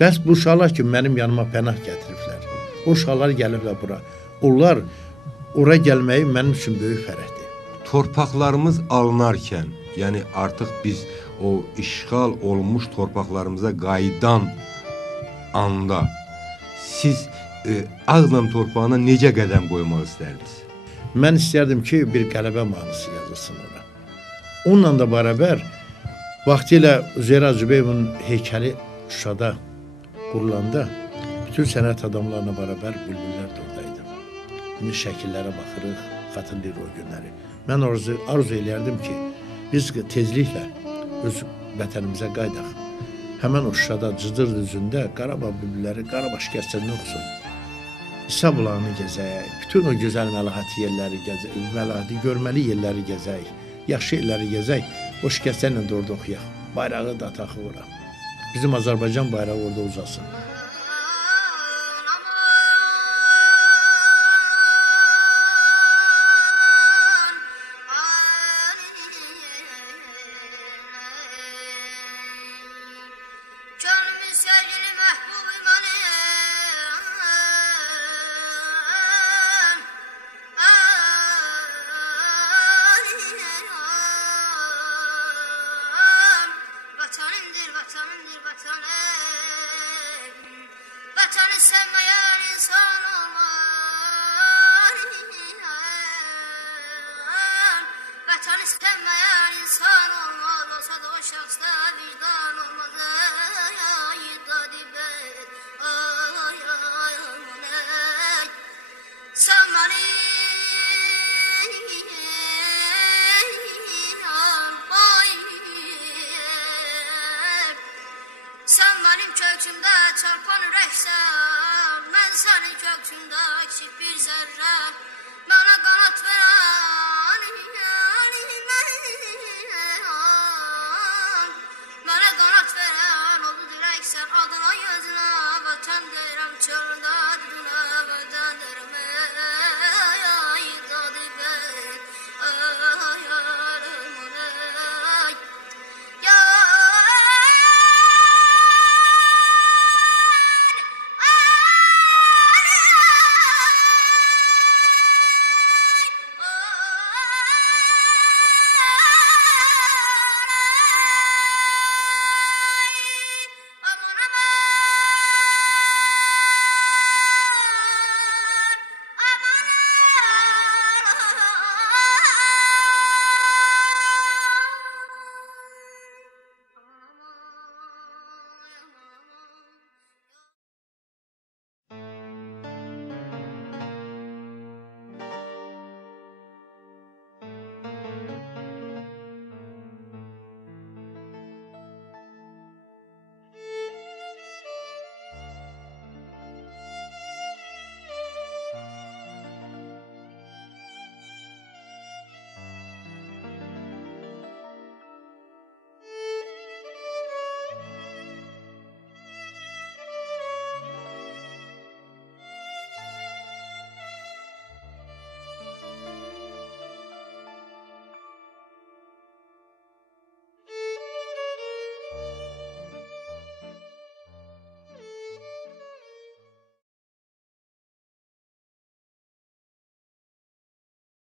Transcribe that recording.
Bəs bu uşaqlar ki, mənim yanıma pənah gətiriblər. O uşaqlar gəliblər bura. Onlar ora gəlməyi mənim üçün böyük fərəhdir. Torpaqlarımız alınarkən, yəni artıq biz o işğal olmuş torpaqlarımıza qayıdan anda siz Ağdam torpağına necə qədəm qoymaq istərdiniz? Mən istərdim ki, bir qələbə mahnısı yazılsın ora. Onunla da bərabər vaxtilə Üzeyir Hacıbəyovun heykəli Şuşada qurulanda bütün sənət adamlarına bərabər bülbüllər də oradaydı. İndi şəkillərə baxırıq, xatırlayır o günləri. Mən arzu eləyərdim ki, biz tezliklə öz vətənimizə qaydaq. Həmən o Şuşada Cıdır düzündə Qarabağ bülbülləri Qarabaş kəsərini oxusun. İsa bulağını gəzək, bütün o gözəl məlahəti yerləri gəzək, məlahəti görməli yerləri gəzək, yaxşı yerləri gəzək, o şikəstlərlə də orada oxuyaq. Bayrağı da ataq ora. Bizim Azərbaycan bayrağı orada uzasın. Çarpan ürəksən, mən sənin köksündə kiçik bir zərrə.